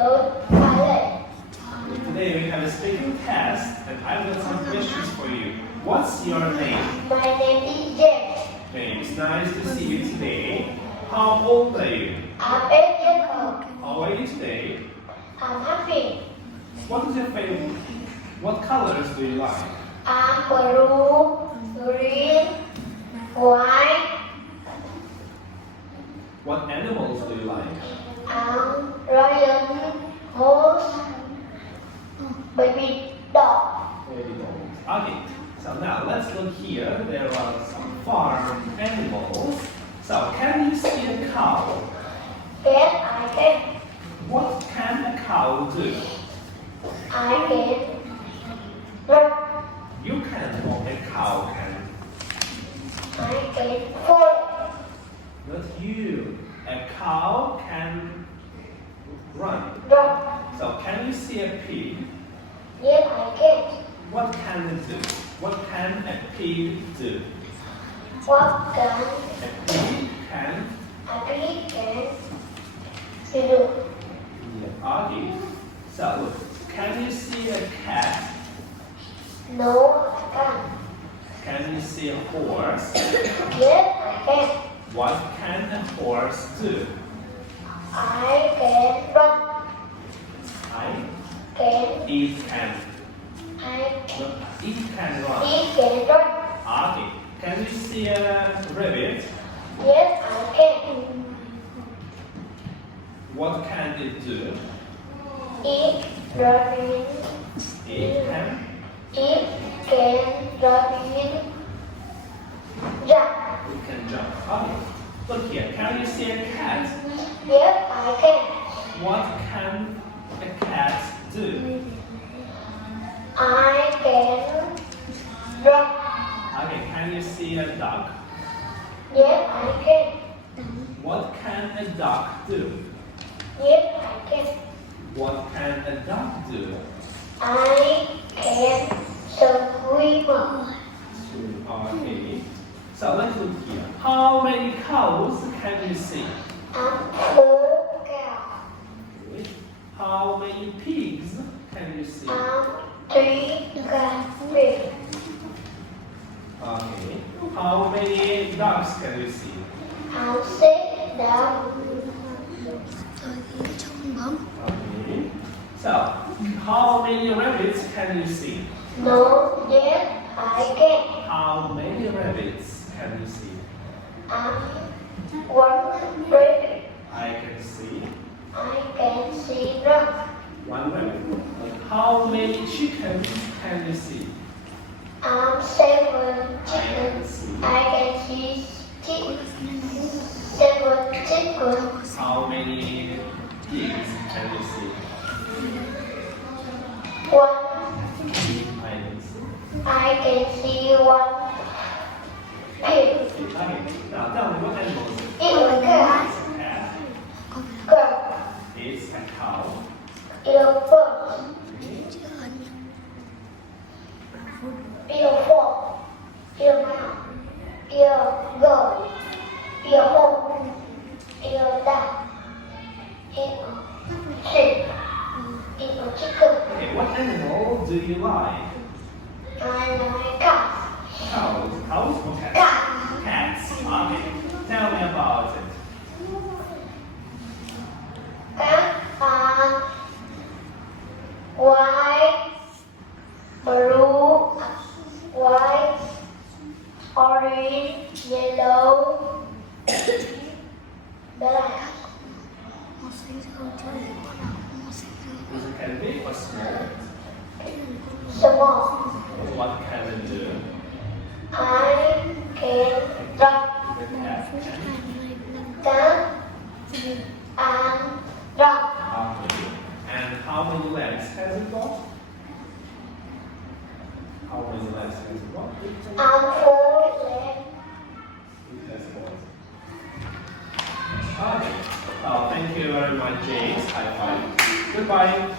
pilot. Today we have a speaking test and I've got some questions for you. What's your name? My name is James. James, nice to see you today. How old are you? I'm 8 years old. How are you today? I'm happy. What is your favorite? What colors do you like? I'm blue, green, white. What animals do you like? I'm lion, horse, baby dog. Baby dogs. Okay, so now let's look here. There are some farm animals. So can you see a cow? Yes, I can. What can a cow do? I can run. You can, or a cow can. I can fall. Not you. A cow can run. Run. So can you see a pig? Yes, I can. What can it do? What can a pig do? What can A pig can. a pig can do? Okay. So can you see a cat? No, I can't. Can you see a horse? Yes, I can. What can a horse do? I can run. I Can it can. I No, it can run. he can run? Okay. Can you see a rabbit? Yes, I can. What can it do? It running. It can. It can running. Jump. It can jump. Okay. Look here. Can you see a cat? Yes, I can. What can a cat do? I can run. Okay. Can you see a duck? Yes, I can. What can a duck do? Yes, I can. What can a duck do? I can swim. Okay. So let's look here. How many cows can you see? I'm 4 cow. Okay. How many pigs can you see? I'm 3 cow. Okay. How many ducks can you see? I'm 6 dog. Okay. So, how many rabbits can you see? No, yes, I can. How many rabbits can you see? I'm 1 rabbit. I can see I can see run. one rabbit. How many chickens can you see? I'm 7 I chicken. can see. I can see 7 chicken. How many pigs can you see? 1. I can see. I can see 1 pig. Okay. Now tell me what animals. It's a cat. Cat. Girl. It's a cow. It's a bird. It's a frog. It's a mouse. It's a girl. It's a hawk. It's a duck. It's a sheep. It's a chicken. Okay, what animal do you like? I like cat. Cows. Cows or cats? Cat. Cats. Okay. Tell me about it. Cat are white, blue, white, orange, yellow, black. Is it can big or small? Small. What can it do? I can run. The cat can. Cat and run. Okay. And how many legs has it got? How many legs has it got? I'm 4 legs. It has 4. Okay. Thank you very much, James. High five. Goodbye.